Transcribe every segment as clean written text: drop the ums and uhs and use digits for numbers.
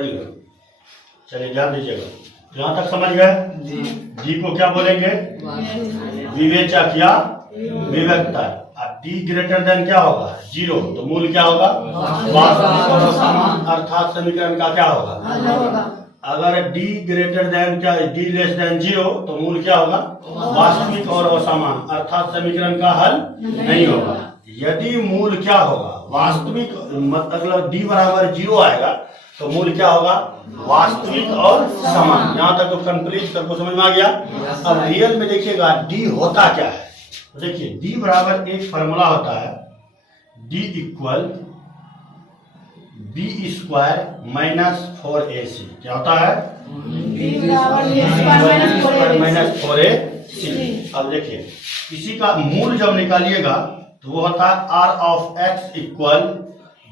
पढ़ लो। चलिए ध्यान दीजिएगा, यहाँ तक समझ गए। डी को क्या बोलेंगे? विवेचक या विवेकता। अब डी ग्रेटर देन क्या होगा? 0, तो मूल क्या होगा? वास्तविक और असमान, अर्थात समीकरण का क्या होगा? अगर डी ग्रेटर देन क्या, डी लेस देन 0, तो मूल क्या होगा? वास्तविक और असमान, अर्थात समीकरण का हल नहीं होगा। यदि मूल क्या होगा? वास्तविक, मतलब डी बराबर 0 आएगा तो मूल क्या होगा? वास्तविक और समान। यहाँ तक तो कंप्लीट सबको समझ में आ गया। अब रियल में देखिएगा डी होता क्या है। देखिए डी बराबर एक फॉर्मूला होता है, D equal B square minus 4ac। क्या होता है? Minus 4ac। अब देखिए इसी का मूल जब निकालिएगा तो वो होता है R of X equal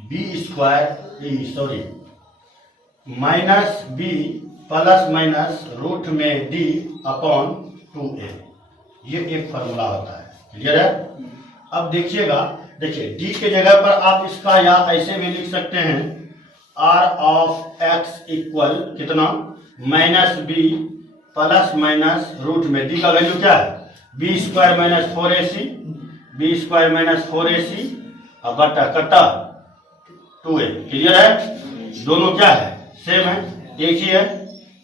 B square, sorry minus B plus minus root में डी अपॉन 2a। ये एक फॉर्मूला होता है। क्लियर है? अब देखिएगा, देखिए डी के जगह पर आप इसका या ऐसे भी लिख सकते हैं, आर ऑफ एक्स इक्वल कितना? Minus B plus minus root में डी का वैल्यू क्या है? B square minus 4ac, B square minus 4ac और बटा कटा 2a। क्लियर है? दोनों क्या है? सेम है, एक ही है।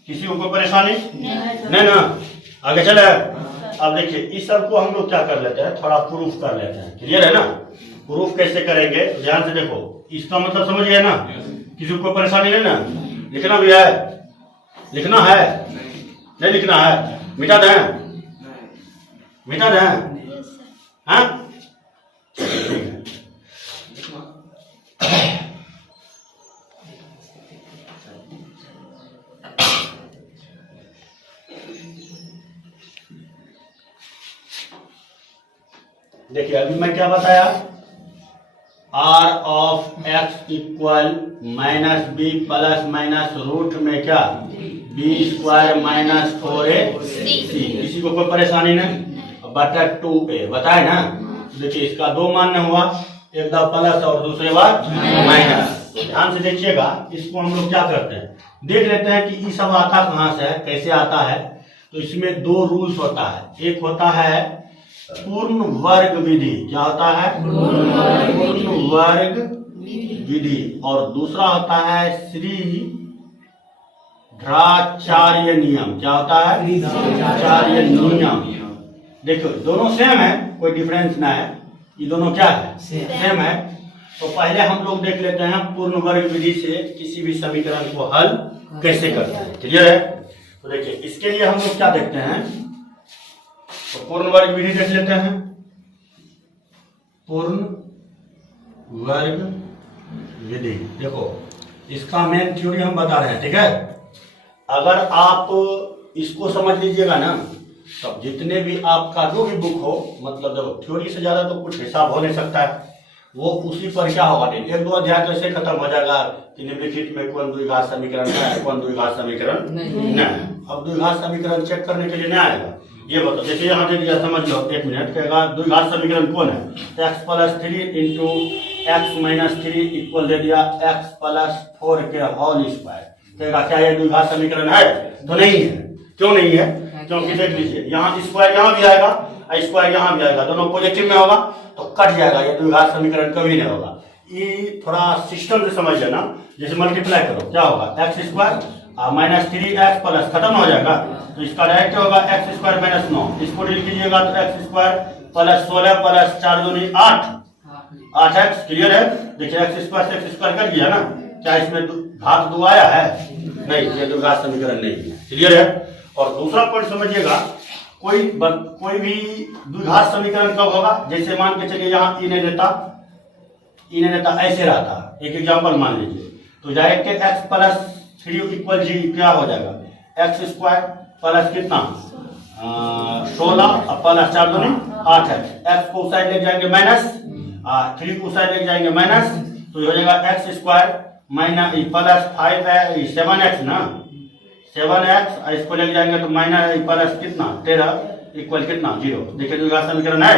किसी को कोई परेशानी नहीं ना? आगे चले। अब देखिए इस सब को हम लोग क्या कर लेते हैं, थोड़ा प्रूफ कर लेते हैं। क्लियर है ना? प्रूफ कैसे करेंगे ध्यान से देखो। इसका मतलब समझ गए ना? किसी को परेशानी नहीं ना? लिखना भी है? लिखना है? नहीं लिखना है? मिटा दें? मिटा दें? हाँ? देखिए अभी मैं क्या बताया, R of X equal minus B plus minus root में क्या, बी स्क्वायर माइनस 4ac। किसी को कोई परेशानी नहीं? बटा 2a बताए ना? देखिए इसका दो मान्य हुआ, एक बार प्लस और दूसरे बार माइनस। ध्यान से देखिएगा, इसको हम लोग क्या करते हैं, देख लेते हैं कि ये सब आता कहाँ से है, कैसे आता है। तो इसमें दो रूल्स होता है। एक होता है पूर्ण वर्ग विधि। क्या होता है? पूर्ण वर्ग विधि। और दूसरा होता है श्री ध्राचार्य नियम। क्या होता है? ध्राचार्य नियम। देखो दोनों सेम है, कोई डिफरेंस ना है, ये दोनों क्या है? सेम है। तो पहले हम लोग देख लेते हैं पूर्ण वर्ग विधि से किसी भी समीकरण को हल कैसे करते हैं। क्लियर है? तो देखिए इसके लिए हम लोग क्या देखते हैं, तो पूर्ण वर्ग विधि देख लेते हैं। पूर्ण वर्ग विधि देखो, इसका मेन थ्योरी हम बता रहे हैं। ठीक है? अगर आप इसको समझ लीजिएगा ना, तब जितने भी आपका जो भी बुक हो, मतलब देखो थ्योरी से ज्यादा तो कुछ हिसाब हो नहीं सकता है, वो उसी पर क्या होगा, एक दो अध्याय तो ऐसे खत्म हो जाएगा कि निम्नलिखित में कौन द्विघात समीकरण है, कौन द्विघात समीकरण नहीं है। अब द्विघात समीकरण चेक करने के लिए नहीं आएगा। ये बताओ, जैसे यहाँ दे दिया, समझ लो, एक मिनट कहेगा द्विघात समीकरण कौन है, x plus 3 into x minus 3 equal दे दिया x प्लस 4 के होल स्क्वायर। कहेगा क्या ये द्विघात समीकरण है? तो नहीं है। क्यों नहीं है? क्योंकि देख लीजिए यहाँ स्क्वायर यहाँ भी आएगा, स्क्वायर यहाँ भी आएगा, दोनों पॉजिटिव में होगा तो कट जाएगा, ये द्विघात समीकरण कभी नहीं होगा। ये थोड़ा सिस्टम से समझ लेना। जैसे मल्टीप्लाई करो क्या होगा, x square minus 3x plus, खत्म हो जाएगा तो इसका डायरेक्ट होगा एक्स स्क्वायर माइनस 9। इसको डिल कीजिएगा तो एक्स स्क्वायर प्लस 16 प्लस 4 दूनी 8x। क्लियर है? देखिए एक्स स्क्वायर से एक्स स्क्वायर कट गया ना, क्या इसमें घात 2 आया है? नहीं, ये द्विघात समीकरण नहीं है। क्लियर है? और दूसरा पॉइंट समझिएगा, कोई भी द्विघात समीकरण कब होगा, जैसे मान के चलिए यहाँ ई नहीं देता ऐसे रहता। एक एग्जांपल मान लीजिए, तो डायरेक्ट एक्स प्लस 3 इक्वल जी क्या हो जाएगा, एक्स स्क्वायर प्लस कितना 16 प्लस 4 दूनी 8x। एक्स को साइड ले जाएंगे माइनस, 3 को साइड ले जाएंगे माइनस, तो ये हो जाएगा एक्स स्क्वायर माइनस प्लस 5 है 7x ना, 7x, इसको लेके जाएंगे तो माइनस प्लस कितना 13 इक्वल कितना 0। देखिए द्विघात समीकरण है,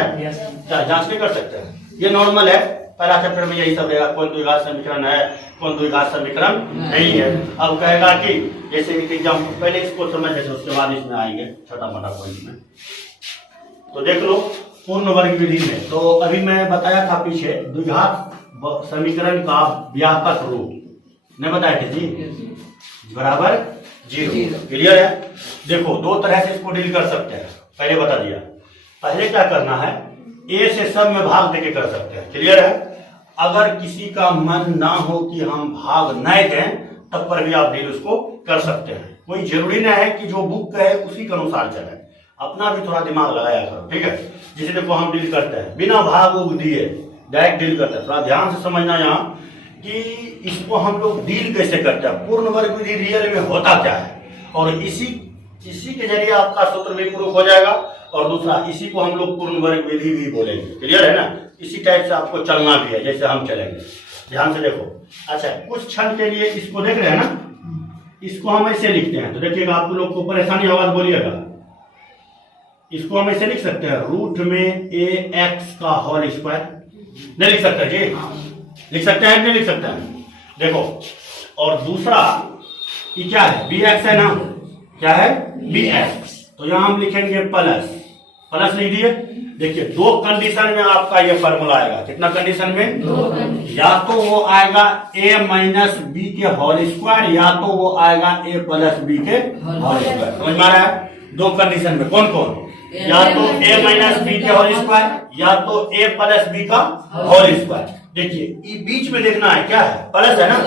क्या जांच नहीं कर सकते हैं? ये नॉर्मल है, पहला चैप्टर में यही सब रहेगा, कौन द्विघात समीकरण है, कौन द्विघात समीकरण नहीं है। अब कहेगा कि जैसे एक एग्जाम्पल, पहले इसको समझ लेते उसके बाद इसमें आएंगे छोटा मोटा पॉइंट में। तो देख लो पूर्ण वर्ग विधि में, तो अभी मैं बताया था पीछे द्विघात समीकरण का व्यापक रूप मैं बताया थे जी, बराबर 0। क्लियर है। देखो दो तरह से इसको डील कर सकते हैं, पहले बता दिया। पहले क्या करना है, ए से सब में भाग देके कर सकते हैं। क्लियर है। अगर किसी का मन ना हो कि हम भाग नहीं दें, तब पर भी आप डील उसको कर सकते हैं। कोई जरूरी नहीं है कि जो बुक है उसी के अनुसार चले, अपना भी थोड़ा दिमाग लगाया करो, ठीक है। जैसे देखो हम डील करते हैं बिना भाग उग दिए, डायरेक्ट डील करते हैं। थोड़ा ध्यान से समझना यहाँ कि इसको हम लोग डील कैसे करते हैं, पूर्ण वर्ग विधि रियल में होता क्या है, और इसी के जरिए आपका सूत्र भी प्रूफ हो जाएगा। और दूसरा, इसी को हम लोग पूर्ण वर्ग विधि भी बोलेंगे। क्लियर है ना। इसी टाइप से आपको चलना भी है जैसे हम चलेंगे। ध्यान से देखो। अच्छा, कुछ क्षण के लिए इसको देख रहे हैं ना, इसको हम ऐसे लिखते हैं, तो देखिएगा आप लोग को परेशानी होगा तो बोलिएगा। इसको हम ऐसे लिख सकते हैं, रूट में ax का होल स्क्वायर। नहीं लिख सकते जी, लिख सकते हैं नहीं लिख सकते हैं। देखो, और दूसरा ये क्या है, bx है ना, क्या है bx, तो यहां हम लिखेंगे प्लस लिख दिए। देखिए दो कंडीशन में आपका ये फॉर्मूला आएगा। कितना कंडीशन में, या तो वो आएगा a माइनस बी के होल स्क्वायर, या तो वो आएगा a प्लस बी के होल स्क्वायर। समझ में आ रहा है। दो कंडीशन में कौन कौन, या तो a माइनस बी के होल स्क्वायर, या तो a प्लस बी का होल स्क्वायर। देखिए ये बीच में देखना है क्या है, प्लस है ना,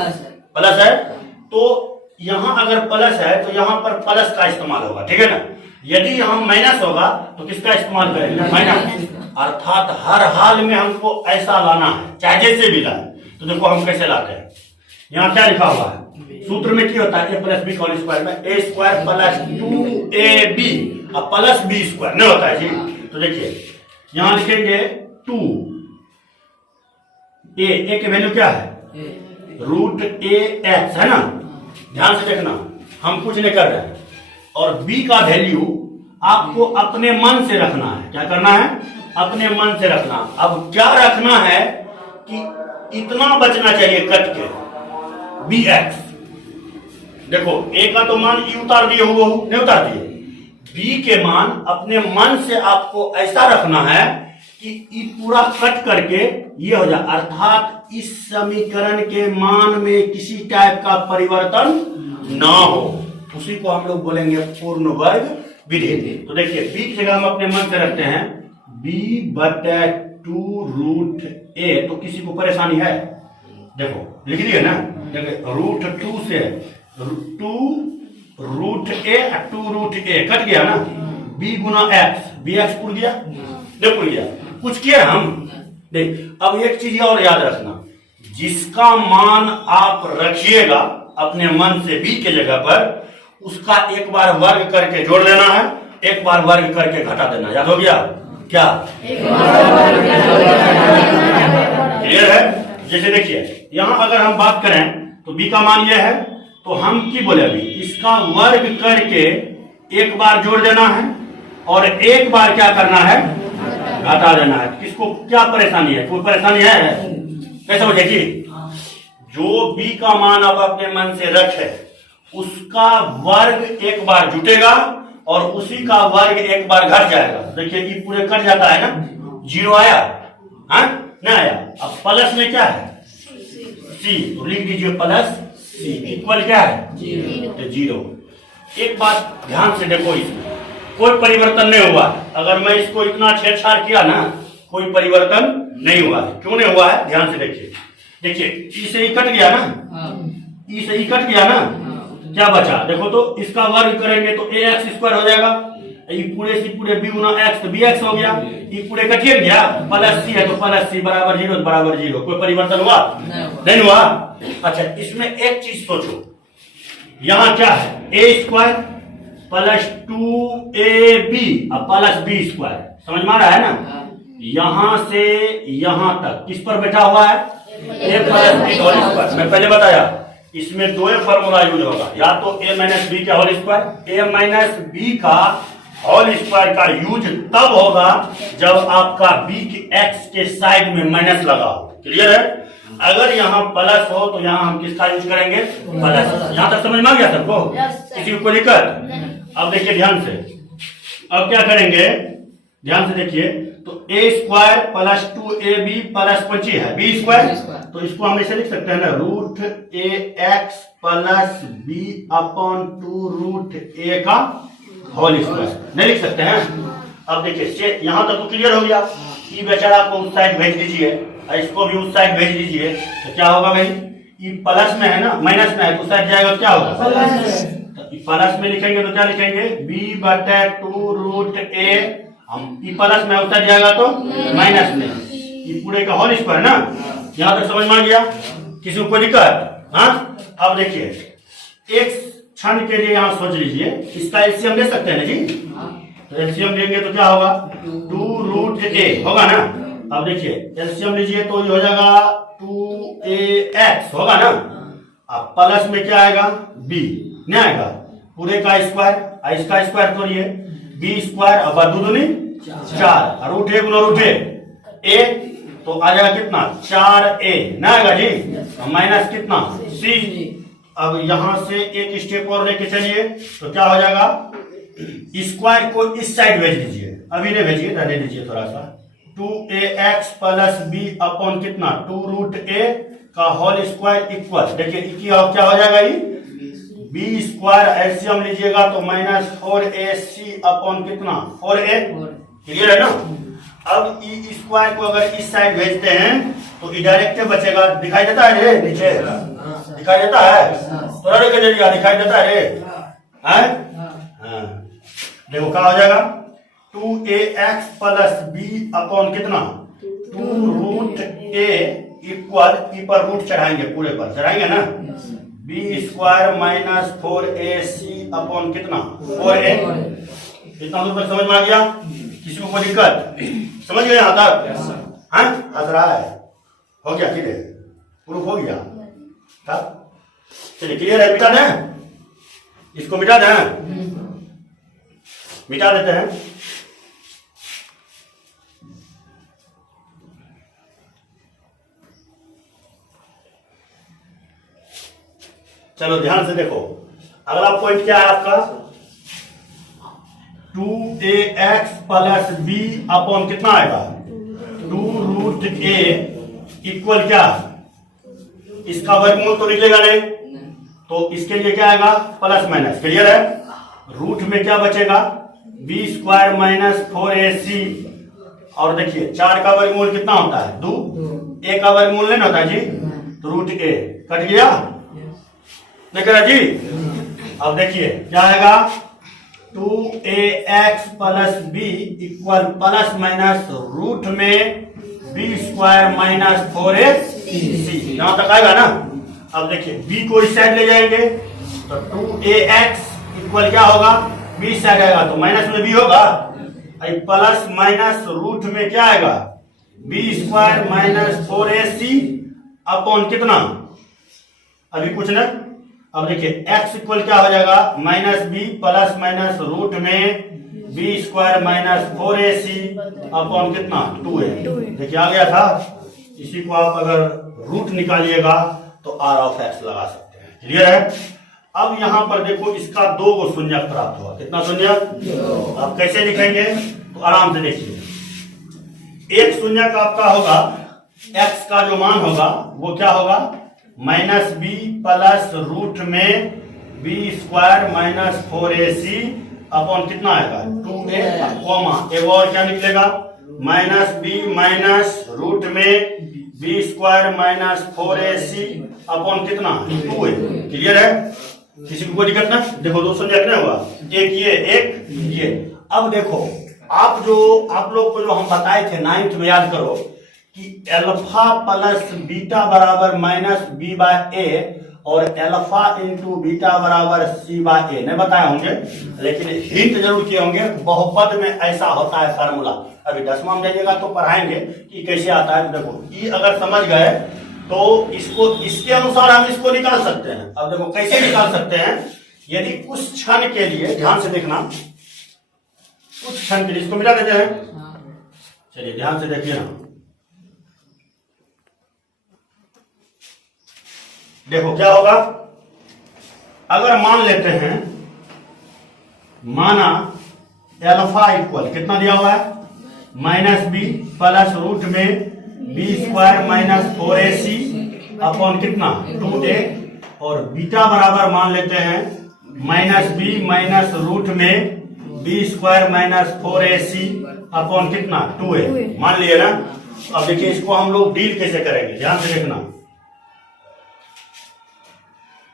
प्लस है, तो यहां अगर प्लस है तो यहां पर प्लस का इस्तेमाल होगा, ठीक है ना। यदि यहां माइनस होगा तो किसका इस्तेमाल करेंगे, माइनस। अर्थात हर हाल में हमको ऐसा लाना है, चाहे जैसे भी लाए। तो देखो हम कैसे लाते हैं, यहाँ क्या लिखा हुआ है सूत्र में, क्या होता है a plus B whole square में a स्क्वायर प्लस 2ab, अब प्लस बी स्क्वायर नहीं होता है जी। तो देखिए यहां लिखेंगे 2 a की वैल्यू क्या है, रूट ax है ना। ध्यान से देखना, हम कुछ नहीं कर रहे हैं। और b का वैल्यू आपको अपने मन से रखना है। क्या करना है, अपने मन से रखना। अब क्या रखना है कि इतना बचना चाहिए कट के bx। देखो a का तो मान e उतार दिए, हो नहीं उतार दिए। b के मान अपने मन से आपको ऐसा रखना है कि e पूरा कट करके ये हो जाए, अर्थात इस समीकरण के मान में किसी टाइप का परिवर्तन ना हो, उसी को हम लोग बोलेंगे पूर्ण वर्ग विधि। तो देखिए b की जगह हम अपने मन से रखते हैं b/2 रूट a, तो किसी को परेशानी है, देखो लिख दिए ना। देखिए रूट 2 से 2 रूट a कट गया ना, b गुना x, bx पुर गया, नहीं पुर गया, कुछ किया हम। देख अब एक चीज और याद रखना, जिसका मान आप रखिएगा अपने मन से b के जगह पर, उसका एक बार वर्ग करके जोड़ लेना है, एक बार वर्ग करके घटा देना। याद हो गया क्या, क्लियर है। जैसे देखिए यहां अगर हम बात करें तो b का मान यह है, तो हम की बोले अभी इसका वर्ग करके एक बार जोड़ देना है और एक बार क्या करना है, घटा देना है। किसको क्या परेशानी है, कोई परेशानी है, कैसे हो जाएगी। जो b का मान आप अपने मन से रखे उसका वर्ग एक बार जुटेगा और उसी का वर्ग एक बार घट जाएगा। देखिए ये पूरे कट जाता है ना, 0 आया, हाँ नहीं आया। अब प्लस में क्या है c, तो लिख दीजिए प्लस c इक्वल क्या है, तो 0। एक बात ध्यान से देखो, इसमें कोई परिवर्तन नहीं हुआ। अगर मैं इसको इतना छेड़छाड़ किया ना, कोई परिवर्तन नहीं हुआ है। क्यों नहीं हुआ है, ध्यान से देखिए। देखिए ई से ई कट गया ना, ई से ई कट गया ना, क्या बचा देखो, तो इसका वर्ग करेंगे तो ax स्क्वायर हो जाएगा। ये पूरे से पूरे b गुना x, तो bx हो गया। ये पूरे कटिए गया, प्लस c है तो प्लस c बराबर 0, बराबर 0। कोई परिवर्तन हुआ नहीं हुआ। अच्छा इसमें एक चीज सोचो, यहाँ क्या है, a स्क्वायर प्लस 2ab अब प्लस b स्क्वायर। समझ में आ रहा है ना। यहां से यहां तक किस पर बैठा हुआ है, a plus b whole square. मैं पहले बताया इसमें दो फॉर्मूला यूज होगा, या तो a माइनस बी का whole square, a minus B का होल स्क्वायर का यूज तब होगा जब आपका b के x के साइड में माइनस लगा हो। क्लियर है। अगर यहाँ प्लस हो तो यहाँ हम किसका यूज करेंगे? प्लस। यहाँ तक समझ में आ गया सबको? किसी को दिक्कत? अब देखिए ध्यान से, अब क्या करेंगे ध्यान से देखिए, तो ए स्क्वायर प्लस 2ab प्लस 25 है बी स्क्वायर, तो इसको हम ऐसे लिख सकते हैं ना, root a x plus b upon 2 root a का होल स्क्वायर। नहीं लिख सकते हैं? अब देखिए यहां तक तो क्लियर हो गया। ई बेचारा को उस साइड भेज दीजिए, इसको भी उस साइड भेज दीजिए, तो क्या होगा भाई? ई प्लस में है ना, माइनस में है तो उस साइड जाएगा, क्या होगा? प्लस में लिखेंगे तो क्या लिखेंगे? बी बटे 2 रूट ए, हम ई प्लस में उतर जाएगा तो माइनस में, ये पूरे का होल स्क्वायर ना। यहाँ तक समझ में आ गया? किसी को कोई दिक्कत? हाँ, अब देखिए एक क्षण के लिए यहाँ सोच लीजिए, इसका एलसीएम ले सकते हैं ना जी? तो एलसीएम लेंगे तो क्या होगा? 2 रूट ए होगा ना। अब देखिए एलसीएम लीजिए तो ये हो जाएगा 2ax होगा ना। अब प्लस में क्या आएगा? b नहीं आएगा, पूरे का स्क्वायर, इसका स्क्वायर तोड़िए, बी स्क्वायर अब दूनी 4 रूट ए गुना रूट ए तो आ जाएगा कितना? 4a ना आएगा जी, माइनस कितना? c। अब यहां से एक स्टेप और लेके चलिए तो क्या हो जाएगा? स्क्वायर को इस साइड भेज दीजिए, अभी नहीं भेजिए, रहने दीजिए थोड़ा सा। 2ax प्लस बी अपॉन कितना? 2 रूट ए का होल स्क्वायर इक्वल, देखिए क्या हो जाएगा? ये बी स्क्वायर एलसीएम लीजिएगा तो माइनस 4ac अपॉन कितना? 4a। क्लियर है ना? अब ई स्क्वायर को अगर इस साइड भेजते हैं तो ई डायरेक्ट बचेगा, दिखाई देता है रे नीचे? दिखाई देता है? थोड़ा के जरिए दिखाई देता है रे? हाँ, देखो क्या हो जाएगा? 2ax प्लस बी अपॉन कितना? 2 रूट ए इक्वल, ई पर रूट चढ़ाएंगे, पूरे पर चढ़ाएंगे ना, B square minus 4ac upon कितना? 4a। इतना दूर तक समझ में आ गया? किसी को कोई दिक्कत? समझ गए यहाँ तक? हाँ, हंस रहा है, हो गया क्लियर? प्रूफ हो गया? तब चलिए क्लियर है, मिटा दें इसको, मिटा दें, मिटा देते हैं। चलो ध्यान से देखो, अगला पॉइंट क्या है आपका? 2ax प्लस बी अपॉन कितना आएगा? 2 रूट ए इक्वल क्या? इसका वर्गमूल तो निकलेगा नहीं, तो इसके लिए क्या आएगा? Plus minus. क्लियर है? रूट में क्या बचेगा? बी स्क्वायर माइनस 4ac, और देखिए 4 का वर्गमूल कितना होता है? 2। ए का वर्गमूल नहीं होता जी, तो रूट ए कट गया, देख रहा जी? अब देखिए क्या आएगा? 2ax plus B equal plus minus root में बी स्क्वायर माइनस 4ac, यहां तक आएगा ना। अब देखिए b को इस साइड ले जाएंगे तो 2ax इक्वल क्या होगा? b साइड आएगा तो माइनस में b होगा, प्लस माइनस रूट में क्या आएगा? B square minus 4ac upon कितना? अभी कुछ ना। अब देखिए x इक्वल क्या हो जाएगा? Minus B plus minus root में B square minus 4ac upon कितना? 2a। देखिए आ गया था। इसी को आप अगर रूट निकालिएगा तो r ऑफ x लगा सकते हैं। क्लियर है? अब यहां पर देखो इसका 2 को शून्यक प्राप्त हुआ। कितना शून्यक? आप कैसे लिखेंगे तो आराम से देखिए। एक शून्यक आपका होगा, x का जो मान होगा वो क्या होगा? माइनस बी प्लस रूट में B square minus 4ac upon कितना आएगा? 2a कॉमा एक और क्या निकलेगा? माइनस बी माइनस रूट में B square minus 4ac upon कितना? 2a। क्लियर है? किसी को कोई दिक्कत ना? देखो 2 शून्य कितना हुआ? एक ये, एक ये। अब देखो आप लोग को जो हम बताए थे 9th में, याद करो कि अल्फा प्लस बीटा बराबर माइनस बी बाय ए और अल्फा इंटू बीटा बराबर सी बाय ए नहीं बताए होंगे, लेकिन हिंट जरूर किए होंगे। बहुपद में ऐसा होता है फार्मूला, अभी 10वां में जाइएगा तो पढ़ाएंगे कि कैसे आता है। देखो ये अगर समझ गए तो इसको इसके अनुसार हम इसको निकाल सकते हैं। अब देखो कैसे निकाल सकते हैं? यदि कुछ क्षण के लिए, ध्यान से देखना, कुछ क्षण के लिए इसको मिटा देते हैं। चलिए ध्यान से देखिए ना, देखो क्या होगा, अगर मान लेते हैं, माना एल्फा इक्वल कितना दिया हुआ है -b प्लस रूट में b² माइनस 4ac अपॉन कितना 2a, और बीटा बराबर मान लेते हैं -b माइनस रूट में b² माइनस 4ac अपॉन कितना 2a, मान लिए ना। अब देखिए इसको हम लोग डील कैसे करेंगे, ध्यान से देखना।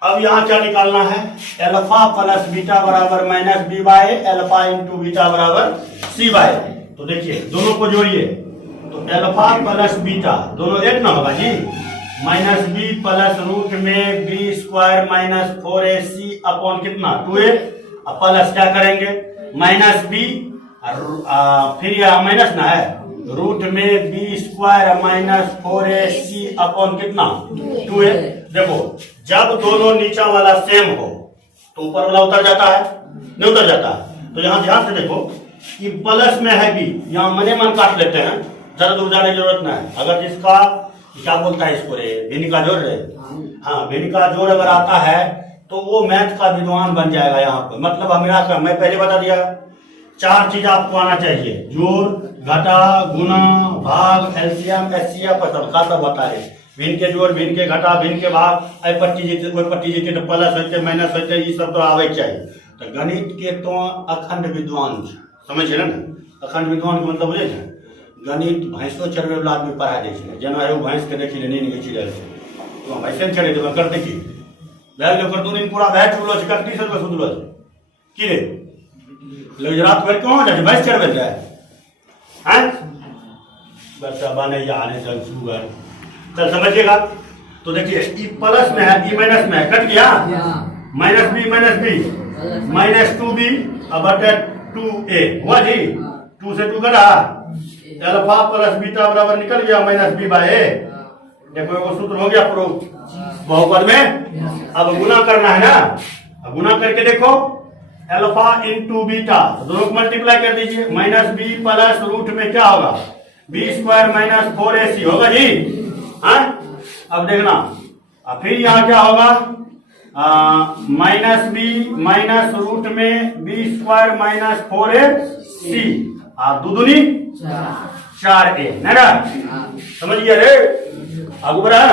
अब यहां क्या निकालना है, एल्फा प्लस बीटा बराबर -b by alpha into beta बराबर c बाय। तो देखिए दोनों को जोड़िए, तो एल्फा प्लस बीटा दोनों एक ना होगा जी, -b प्लस रूट में b² माइनस 4ac अपॉन कितना 2a, अब प्लस क्या करेंगे -b, फिर यह माइनस ना है, रूट में b² माइनस 4ac अपॉन कितना 2a। देखो जब दोनों नीचा वाला सेम हो तो ऊपर वाला उतर जाता है, नहीं उतर जाता है। तो यहां ध्यान से देखो कि प्लस में है b, यहां मने मन काट लेते हैं, ज्यादा दूर जाने की जरूरत नहीं है। अगर जिसका क्या बोलता है इसको रे, भिन्न का जोड़ रे, हाँ भिन्न का जोड़ अगर आता है तो वो मैथ का विद्वान बन जाएगा। यहाँ पे मतलब हमें मैं पहले बता दिया, 4 चीज आपको आना चाहिए, जोड़, घटा, गुना, भाग, एलसीएम, एचसीएफ, सब बता रहे, भिन्न के जोड़, भिन्न के घटा, भिन्न के भाग, आई पट्टी जीते कोई पट्टी जीते तो प्लस होते माइनस होते, ये सब तो आवे चाहिए। तो गणित के तो अखंड विद्वान समझ ना, अखंड विद्वान के मतलब बुझे, गणित भैंसो चढ़वे वाला आदमी पढ़ा दे, जेना एगो भैंस के देखी नहीं घीची रहे तो भैंसे चढ़े तो करते की बैल लेकर 2 दिन पूरा भैंस चुलो छै, कटनी से सुधलो छै की रे, लेकिन रात भर क्यों जाए भैंस चढ़वे जाए हैं, बच्चा बने या आने चल शुगर चल समझिएगा। तो देखिए ई प्लस में है, ई माइनस में है, कट गया -b माइनस 2b अब 2a हुआ जी, 2 से 2 कटा, एल्फा प्लस बीटा बराबर निकल गया -b बाय a। देखो वो सूत्र हो गया प्रूफ बहुपद में। अब गुना करना है ना, अब गुना करके देखो एल्फा इंटू बीटा, दोनों को मल्टीप्लाई कर दीजिए, -b प्लस रूट में क्या होगा b² माइनस 4ac होगा जी, हाँ। अब देखना, अब फिर यहाँ क्या होगा -b माइनस रूट में b² माइनस 4ac, आप दूनी 4a ना, समझ गया रे, आगे बढ़ा।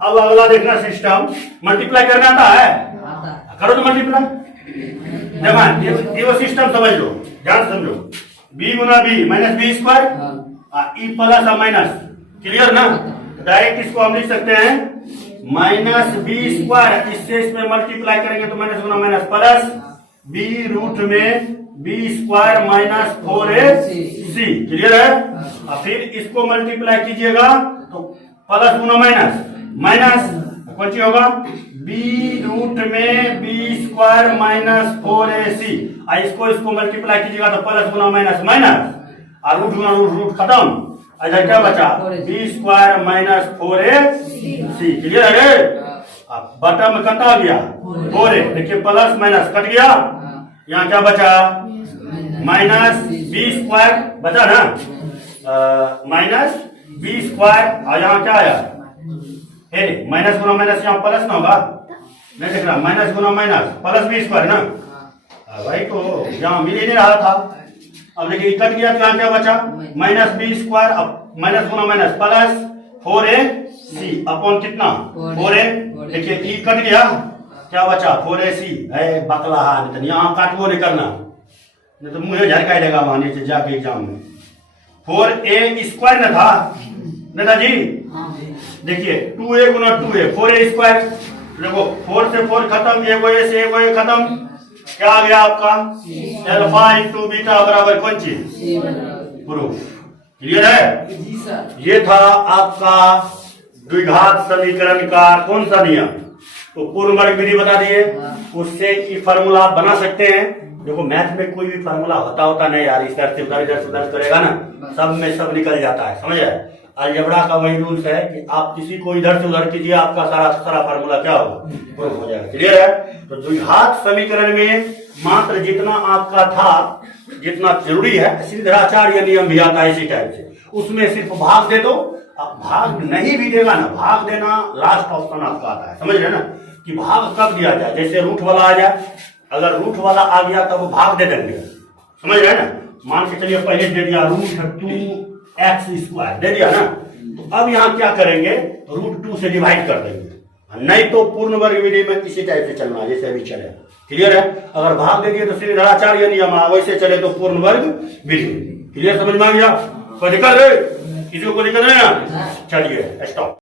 अब अगला देखना सिस्टम, मल्टीप्लाई करना आता है, करो तो मल्टीप्लाई। देखो ये वो सिस्टम समझ लो, ध्यान समझो, b गुना b minus b² E plus और माइनस, क्लियर ना। डायरेक्ट इसको हम लिख सकते हैं -b², इससे इसमें मल्टीप्लाई करेंगे तो माइनस गुना माइनस प्लस b रूट में b² माइनस 4ac, क्लियर है। और फिर इसको मल्टीप्लाई कीजिएगा तो प्लस गुना माइनस कौन सी होगा b रूट में b² माइनस 4ac, इसको मल्टीप्लाई कीजिएगा तो प्लस गुना माइनस और रूट गुना रूट खत्म, इधर क्या बचा b² माइनस 4ac, क्लियर है। अब बटन में कटा गया 4a, देखिए प्लस माइनस कट गया, यहाँ क्या बचा -b² बचा ना, -b² और यहाँ क्या आया माइनस गुना माइनस, यहाँ प्लस ना होगा, नहीं देख रहा, माइनस गुना माइनस प्लस b² ना, भाई तो यहाँ मिल ही नहीं रहा था। अब देखिए कट गया तो यहाँ क्या बचा -b², अब माइनस गुना माइनस प्लस 4ac अपॉन कितना 4a, देखिए ई कट गया, क्या बचा 4ac है, बकला हाथ यहाँ काटवो नहीं करना, नहीं तो मुझे झड़का देगा वहां नीचे जाके एग्जाम में। 4a² न था नेता जी, देखिए 2a गुना 2a 4a², देखो 4 से 4 खत्म, एगो a से एगो a खत्म, क्या आ गया आपका एल्फा इंटू बीटा बराबर कौन चीज प्रूफ, क्लियर है। ये था आपका द्विघात समीकरण का कौन सा नियम, तो पूर्ण वर्ग विधि बता दिए, उससे ये फार्मूला आप बना सकते हैं। देखो मैथ में कोई भी फार्मूला होता नहीं यार, इस तरह से उधर करेगा ना, सब में सब निकल जाता है, समझ आए। अलजेब्रा का वही रूल्स है कि आप किसी को इधर से उधर कीजिए, आपका सारा फार्मूला क्या होगा प्रूफ हो जाएगा, क्लियर है। तो द्विघात समीकरण में मात्र जितना आपका था, जितना जरूरी है, श्रीधराचार्य नियम भी आता है इसी टाइप से, उसमें सिर्फ भाग दे दो अब भाग नहीं भी देगा ना, भाग देना लास्ट ऑप्शन आपका आता है, समझ रहे ना, कि भाग कब दिया जाए, जैसे रूट वाला आ जाए, अगर रूट वाला आ गया तब वो भाग दे देंगे, समझ रहे ना। मान के चलिए पहले दे दिया √2x² दे दिया ना, तो अब यहाँ क्या करेंगे, √2 से डिवाइड कर देंगे, नहीं तो पूर्ण वर्ग विधि में इसी टाइप से चलना जैसे अभी चले, क्लियर है। अगर भाग दे दिए तो सीधे धराचार्य नियम, वैसे चले तो पूर्ण वर्ग विधि, क्लियर, समझ में आ गया। कोई दिक्कत है, किसी को दिक्कत नहीं ना, चलिए स्टॉप।